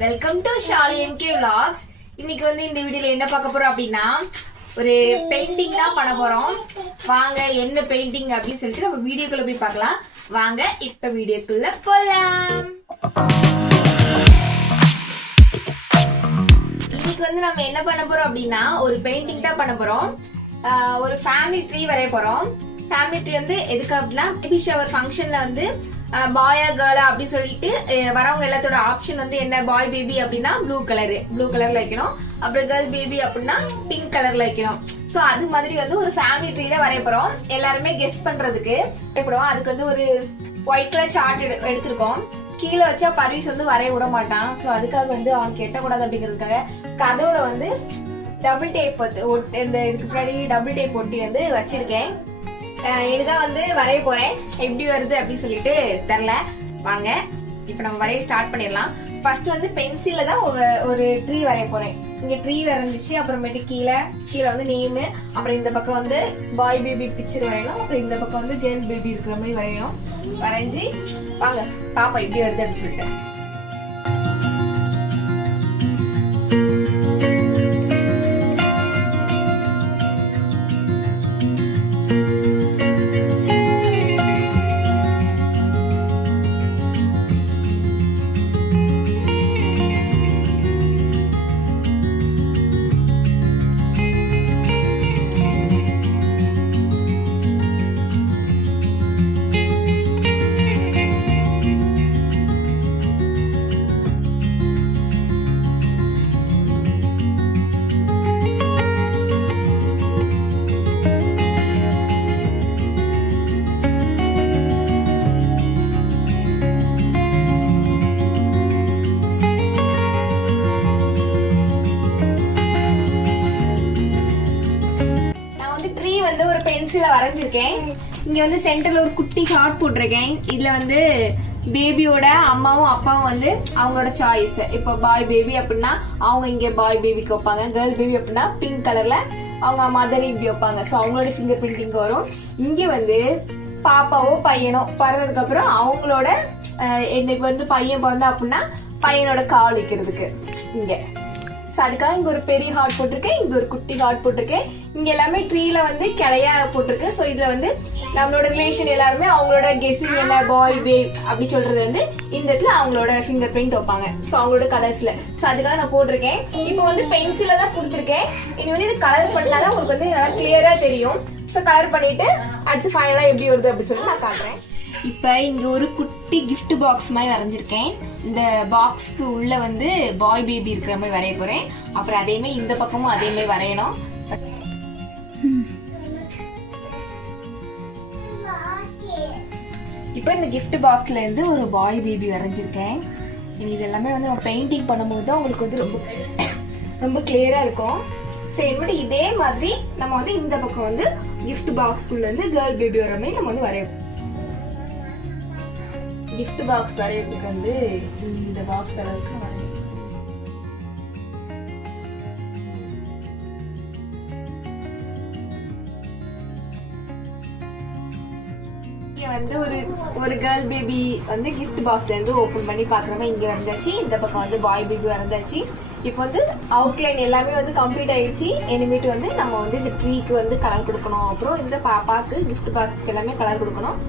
Welcome to Shali MK vlogs. இன்னைக்கு வந்து இந்த வீடியோல என்ன பார்க்க போறோம் அப்படின்னா ஒரு பெயிண்டிங் தான் பண்ண போறோம். வாங்க என்ன பெயிண்டிங் அப்படின்னு சொல்லிட்டு நம்ம வீடியோக்குள்ள போய் பார்க்கலாம். வாங்க இப்ப வீடியோக்குள்ள போலாம். இன்னைக்கு வந்து நம்ம என்ன பண்ண போறோம் அப்படின்னா ஒரு பெயிண்டிங் தான் பண்ண போறோம். ஒரு ஃபேமிலி ட்ரீ வரைய போறோம். ஃபேமிலி ட்ரீ வந்து எதுக்கு அப்படின்னா பேபி ஷவர் ஃபங்க்ஷன்ல வந்து பாயா கேர்ளா அப்படின்னு சொல்லிட்டு வரவங்க எல்லாத்தோட ஆப்ஷன் வந்து என்ன, பாய் பேபி அப்படின்னா ப்ளூ கலர்ல வைக்கணும், அப்புறம் கேர்ள் பேபி அப்படின்னா பிங்க் கலர்ல வைக்கணும். சோ அது மாதிரி வந்து ஒரு ஃபேமிலி ட்ரீ தான் வரைய போறோம். எல்லாருமே கெஸ் பண்றதுக்கு அதுக்கு வந்து ஒரு ஒயிட் கலர் சார்ட் எடுத்திருக்கோம். கீழே வச்சா பரிஸ் வந்து வரைய விட மாட்டான். சோ அதுக்காக வந்து அவனுக்கு எட்டக்கூடாது அப்படிங்கிறதுக்காக கதவுல வந்து டபுள் டேப் இந்த இதுக்கு முன்னாடி டபுள் டேப் ஒட்டி வந்து வச்சிருக்கேன். இதுதான் வந்து வரைய போறேன். எப்படி வருது அப்படின்னு சொல்லிட்டு தெரியல. வாங்க இப்ப நம்ம வரைய ஸ்டார்ட் பண்ணிடலாம். ஃபர்ஸ்ட் வந்து பென்சில்ல தான் ஒரு ட்ரீ வரைய போறேன். இங்க ட்ரீ வரைஞ்சிச்சு, அப்புறமேட்டு கீழே வந்து நேம், அப்புறம் இந்த பக்கம் வந்து பாய் பேபி பிக்சர் வரையணும், அப்புறம் இந்த பக்கம் வந்து கேர்ள் பேபி இருக்கிற மாதிரி வரையணும். வரைஞ்சி வாங்க பாப்பா எப்படி வருது அப்படின்னு சொல்லிட்டு. ஒரு பென்சில வரைஞ்சிருக்கேன். இங்க வந்து சென்டர்ல ஒரு குட்டி ஹார்ட் போட்டிருக்கேன். இதுல வந்து பேபியோட அம்மாவும் அப்பாவும் வந்து அவங்களோட சாய்ஸ். இப்போ பாய் பேபி அப்படின்னா அவங்க இங்க பாய் பேபிக்கு வைப்பாங்க, கேர்ள் பேபி அப்படின்னா பிங்க் கலர்ல அவங்க மதர் இப்படி வைப்பாங்க. ஸோ அவங்களோட ஃபிங்கர் பிரிண்ட் இங்க வரும். இங்க வந்து பாப்பாவோ பையனோ பிறந்ததுக்கு அப்புறம் அவங்களோட இன்னைக்கு வந்து பையன் பிறந்தா அப்படின்னா பையனோட கால் வைக்கிறதுக்கு இங்க. அதுக்காக இங்க ஒரு பெரிய ஹார்ட் போட்டிருக்கேன், இங்க ஒரு குட்டி ஹார்ட் போட்டிருக்கேன். இங்க எல்லாமே ட்ரீல வந்து கிளையா போட்டிருக்கு. சோ இதுல வந்து நம்மளோட ரிலேஷன் எல்லாருமே அவங்களோட கெஸிங் என்ன பாய் பேப் அப்படி சொல்றது வந்து இந்த இடத்துல அவங்களோட ஃபிங்கர் பிரிண்ட் வைப்பாங்க. சோ அவங்களோட கலர்ஸ்ல. சோ அதுக்காக நான் போட்டிருக்கேன். இப்போ வந்து பென்சில தான் கொடுத்துருக்கேன். இனி வந்து இது கலர் பண்ணாதான் உங்களுக்கு வந்து நல்லா கிளியரா தெரியும். சோ கலர் பண்ணிட்டு அடுத்து ஃபைனலா எப்படி வருது அப்படின்னு சொல்லி நான் காட்டுறேன். இப்ப இங்க ஒரு குட்டி கிஃப்ட் பாக்ஸ் மாதிரி வரைஞ்சிருக்கேன். இந்த பாக்ஸ்க்கு உள்ள வந்து பாய் பேபி இருக்கிற மாதிரி வரைய போறேன். அப்புறம் அதேமே இந்த பக்கமும் அதேமே வரையணும். இப்ப இந்த கிஃப்ட் பாக்ஸ்ல இருந்து ஒரு பாய் பேபி வரைஞ்சிருக்கேன். இது எல்லாமே வந்து நம்ம பெயிண்டிங் பண்ணும்போது தான் உங்களுக்கு வந்து ரொம்ப கிளியரா இருக்கும். சரி, மட்டும் இதே மாதிரி நம்ம வந்து இந்த பக்கம் வந்து கிஃப்ட் பாக்ஸ்க்குள்ள இருந்து கேர்ள் பேபி வர மாதிரி நம்ம வந்து வரையணும். கிஃப்ட் பாக்ஸ் வரையறதுக்கு வந்து இந்த பாக்ஸ் அளவுக்கு வந்து ஒரு கேர்ள் பேபி வந்து கிஃப்ட் பாக்ஸ்ல இருந்து ஓபன் பண்ணி பாக்குறோமா இங்க வந்தாச்சு. இந்த பக்கம் வந்து பாய் பேபி வந்தாச்சு. இப்போ வந்து அவுட்லைன் எல்லாமே வந்து கம்ப்ளீட் ஆயிடுச்சு. இனிமேட்டு வந்து நம்ம வந்து இந்த ட்ரீக்கு வந்து கலர் கொடுக்கணும். அப்புறம் இந்த பாப்பாக்கு கிஃப்ட் பாக்ஸ்க்கு எல்லாமே கலர் கொடுக்கணும்.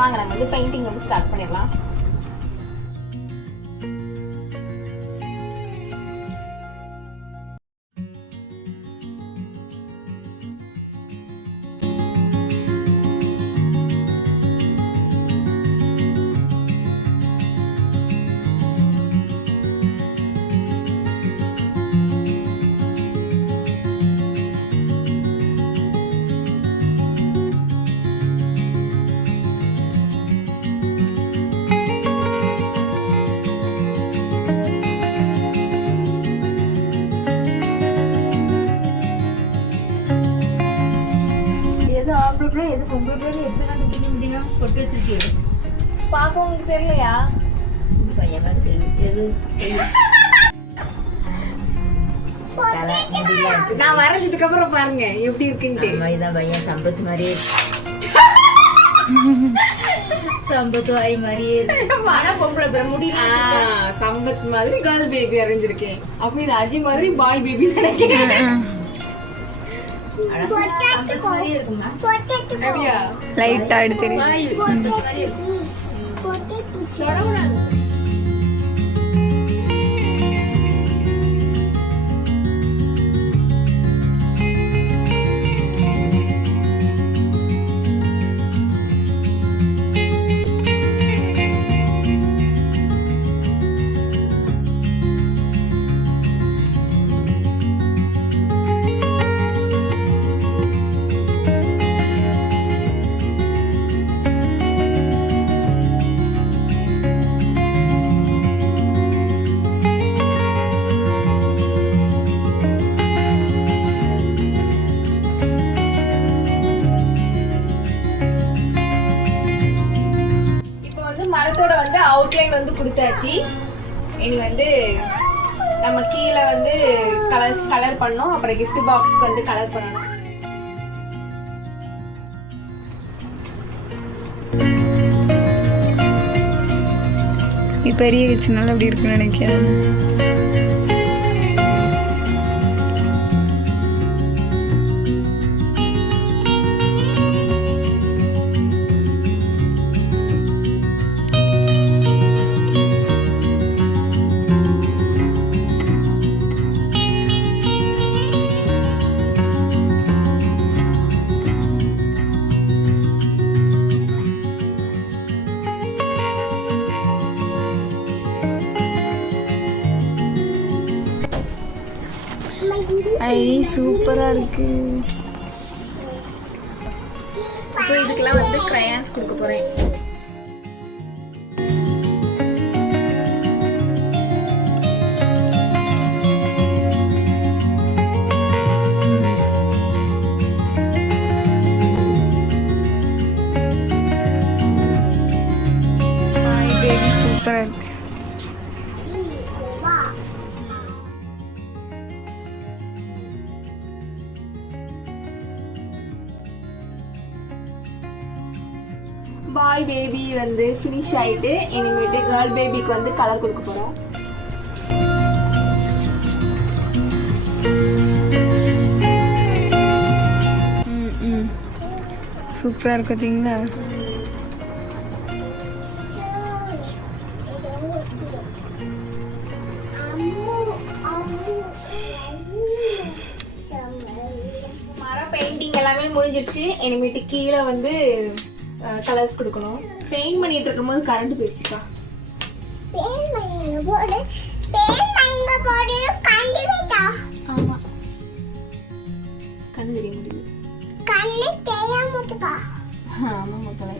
வாங்க நம்ம வந்து பெயிண்டிங் வந்து ஸ்டார்ட் பண்ணிடலாம். எது பொம்பளை எப்படிலாம் கொட்டு வச்சிருக்கீங்க பார்க்க உங்களுக்கு தெரியலையா? பையன் நான் வரைஞ்சதுக்கு அப்புறம் பாருங்க எப்படி இருக்குன்ட்டு. பையன் சம்பத் மாதிரி சம்பத்து ஆய் மாதிரி முடியல சம்பத் மாதிரி கேர்ள் பேபி வரைஞ்சிருக்கேன். அப்ப இது அஜி மாதிரி பாய் பேபி நினைக்கிறேன். லைட்டா எடுத்து மரத்தோட வந்து அவுட்லைன் வந்து கொடுத்தாச்சு. இனி வந்து நம்ம கீழே வந்து கலர் பண்ணோம். அப்புறம் கிஃப்ட் பாக்ஸ்க்கு வந்து கலர் பண்ணணும். பெரிய கிச்சனால அப்படி இருக்குன்னு நினைக்கிறேன். சூப்பரா இருக்கு. இப்போ இதுக்கெல்லாம் வந்து கிரையான்ஸ் கொடுக்க போறேன். சூப்பரா இருக்கு. பாய் பேபி வந்து ஃபினிஷ் ஆயிட்டு இனிமேட்டு கேர்ள் பேபிக்கு வந்து கலர் கொடுக்க போறோம். சூப்பரா இருக்கு பாத்தீங்களா? மரம் பெயிண்டிங் எல்லாமே முடிஞ்சிருச்சு. இனிமேட்டு கீழே வந்து கலர்ஸ் கொடுக்கணும். பெயிண்ட் பண்ணிட்டு இருக்கும்போது கரண்ட் போயிடுச்சுக்கா. ஆமா கண்ணு தெரிய முடியுது. ஆமா மக்களே.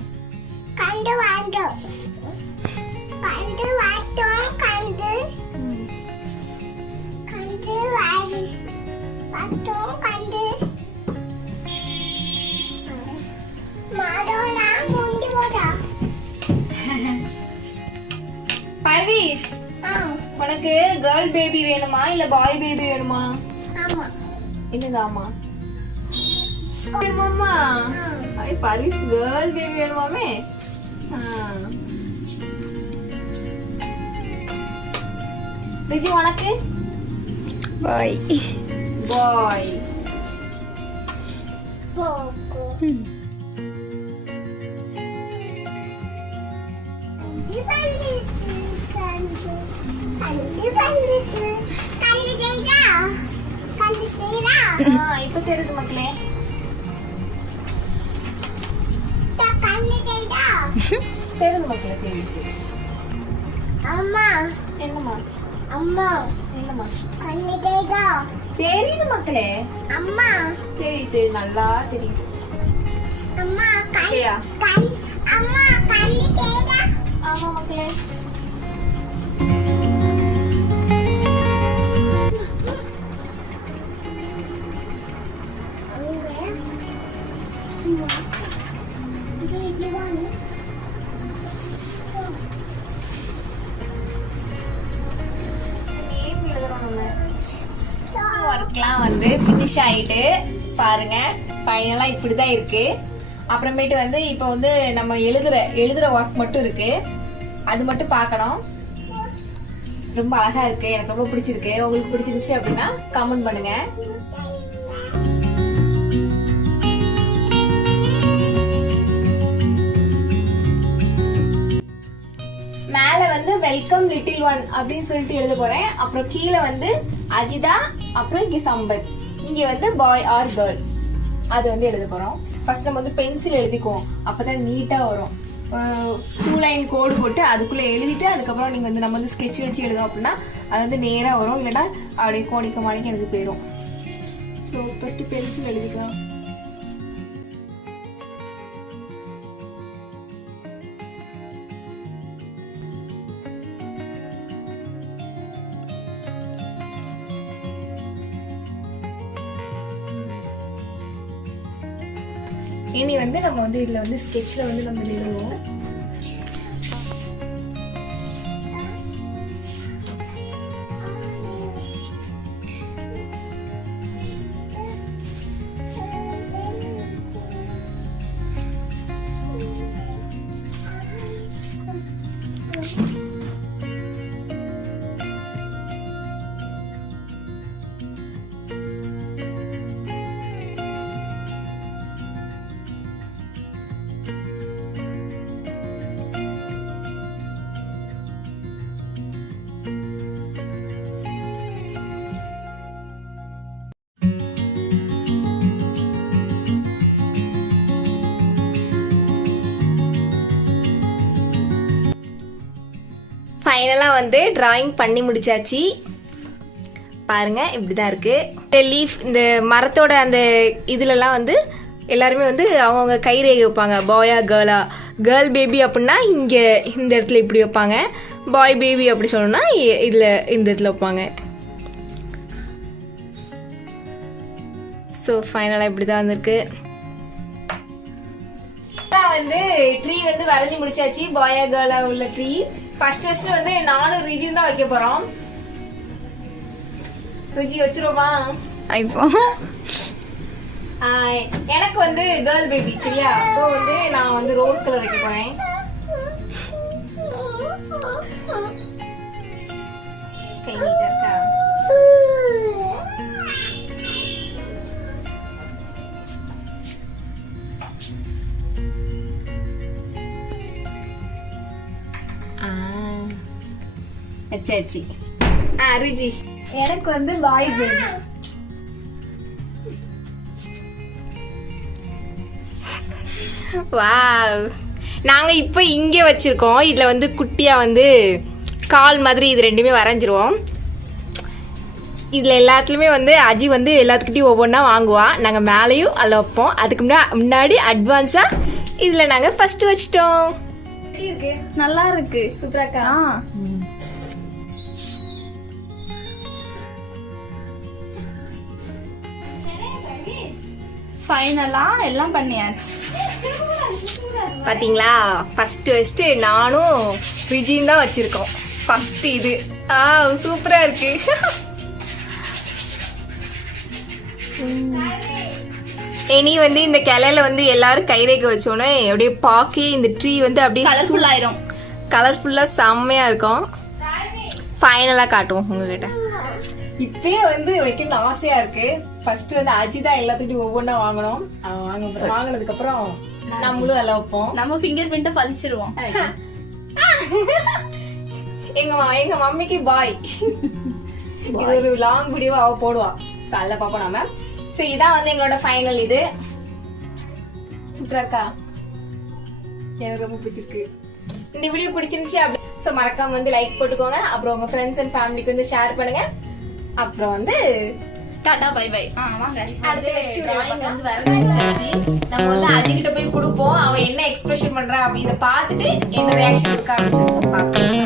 பர்வீஸ், உனக்கு கேர்ள் பேபி வேணுமா இல்ல பாய் பேபி வேணுமா? என்னதாமா வேணுமாமா? பர்வீஸ் கேர்ள் பேபி வேணுமாமே. விஜி உனக்கு பாய். பாய். இப்ப தெரியுது மக்களே. தெரியுது மக்களே. தெரியுது. அம்மா என்னம்மா? அம்மா என்னம்மா? கண்ணு தெரியுதா? தெரியுது மக்களே. அம்மா தெரியுது, நல்லா தெரியுது. அம்மா ஓகேயா? அம்மா கண்ணு தெரியுதா? ஆமா மக்களே. ஒர்க்லாம் வந்து ஃபினிஷ் ஆயிட்டு பாருங்க. ஃபைனலா இப்படிதான் இருக்கு. அப்புறமேட்டு வந்து இப்போ வந்து நம்ம எழுதுற ஒர்க் மட்டும் இருக்கு. அது மட்டும் பார்க்கணும். ரொம்ப அழகா இருக்கு, எனக்கு ரொம்ப பிடிச்சிருக்கு. உங்களுக்கு பிடிச்சிருந்துச்சு அப்படின்னா கமெண்ட் பண்ணுங்க. மேல வந்து வெல்கம் லிட்டில் ஒன் அப்படின்னு சொல்லிட்டு எழுத போறேன். அப்புறம் கீழே வந்து அஜிதா, அப்புறம் இங்க சம்பத், இங்க வந்து பாய் ஆர் கேர்ள் அது வந்து எழுத போறோம். ஃபர்ஸ்ட் நம்ம வந்து பென்சில் எழுதிக்குவோம், அப்பதான் நீட்டா வரும். 2 லைன் கோடு போட்டு அதுக்குள்ள எழுதிட்டு அதுக்கப்புறம் நீங்க வந்து நம்ம வந்து ஸ்கெட்ச் வச்சு எழுதோம் அப்படின்னா அது வந்து நேரா வரும், இல்லைன்னா அப்படியே கோணிக்க மாணிக்க எனக்கு போயிடும். ஸோ ஃபர்ஸ்ட் பென்சில் எழுதிக்கலாம். இனி வந்து நம்ம வந்து இதுல வந்து ஸ்கெட்ச்ல வந்து நம்ம எழுதுவோம். ஃபைனலாக வந்து டிராயிங் பண்ணி முடிச்சாச்சு. பாருங்க இப்படிதான் இருக்கு. இந்த லீஃப், இந்த மரத்தோட அந்த இதுலலாம் வந்து எல்லாருமே வந்து அவங்கவுங்க கைரேகை வைப்பாங்க. பாயா கேர்ளா, கேர்ள் பேபி அப்படின்னா இங்கே இந்த இடத்துல இப்படி வைப்பாங்க. பாய் பேபி அப்படி சொல்லணும்னா இதில் இந்த இடத்துல வைப்பாங்க. ஸோ ஃபைனலாக இப்படி தான் வந்திருக்கு. வந்து ட்ரீ வந்து வரைஞ்சி முடிச்சாச்சு. பாயா கேர்ளா உள்ள ட்ரீ. ஃபர்ஸ்ட் வந்து நானும் ரிஜியும் தான் வைக்க போறோம். ரிஜி வச்சிருவோமா? இப்போ எனக்கு வந்து கேர்ள் பேபி சரியா. ஸோ வந்து நான் வந்து ரோஸ் கலர் வைக்க போறேன். கை நீட்டா இருக்கா? வச்சாச்சு. ரிஜி எனக்கு வந்து பாய் பேபி. வாவ், நாங்க இப்போ இங்கே வச்சிருக்கோம். இதுல வந்து குட்டியா வந்து கால் மாதிரி இது ரெண்டுமே வரைஞ்சிருவோம். இதுல எல்லாத்துலயுமே வந்து அஜி வந்து எல்லாத்துக்கிட்டையும் ஒவ்வொன்றா வாங்குவா. நாங்க மேலேயும் அதில் வைப்போம். அதுக்கு முன்னாடி அட்வான்ஸா இதுல நாங்க ஃபர்ஸ்ட் வச்சிட்டோம். இருக்கு, நல்லா இருக்கு. சூப்பராக்கா. ஃபைனலா எல்லாம் பண்ணியாச்சு. பாத்தீங்களா, ஃபர்ஸ்ட் நானும் ரிஜியும் தான் வச்சிருக்கோம். ஃபர்ஸ்ட் இது சூப்பரா இருக்கு. இனி வந்து இந்த கிளையில வந்து எல்லாரும் கைரேகை வச்சோன்னே அப்படியே பாக்கி இந்த ட்ரீ வந்து அப்படியே கலர்ஃபுல் ஆயிரும். கலர்ஃபுல்லா செம்மையா இருக்கும். ஃபைனலா காட்டுவோம் உங்ககிட்ட. இப்பயே வந்து வைக்கணும்னு ஆசையா இருக்கு. ஃபர்ஸ்ட் வந்து அஜிதா எல்லாத்துக்கிட்டையும் ஒவ்வொன்றா வாங்கணும். வாங்கினதுக்கு அப்புறம் நம்மளும் எல்லாம் வைப்போம். நம்ம ஃபிங்கர் பிரிண்ட பதிச்சிருவோம். எங்க மம்மிக்கு பாய். இது ஒரு லாங் வீடியோ அவ போடுவா. காலைல பாப்போம் நாம. சரி, இதான் வந்து எங்களோட ஃபைனல். இது சூப்பரா இருக்கா? எனக்கு ரொம்ப பிடிச்சிருக்கு. இந்த வீடியோ பிடிச்சிருந்துச்சு அப்படி சோ மறக்காம வந்து லைக் போட்டுக்கோங்க. அப்புறம் உங்க ஃப்ரெண்ட்ஸ் அண்ட் ஃபேமிலிக்கு வந்து ஷேர் பண்ணுங்க. அப்புறம் வந்து டாடா பை பை. வாங்க அடுத்த நெக்ஸ்ட் டிராயிங் வந்து வரைஞ்சாச்சு. நம்ம வந்து அஜிகிட்ட போய் கொடுப்போம். அவ என்ன எக்ஸ்பிரஷன் பண்றா அப்படி இதை பார்த்துட்டு என்ன ரியாக்ஷன் இருக்கா அப்படின்னு சொல்லி பார்ப்போம்.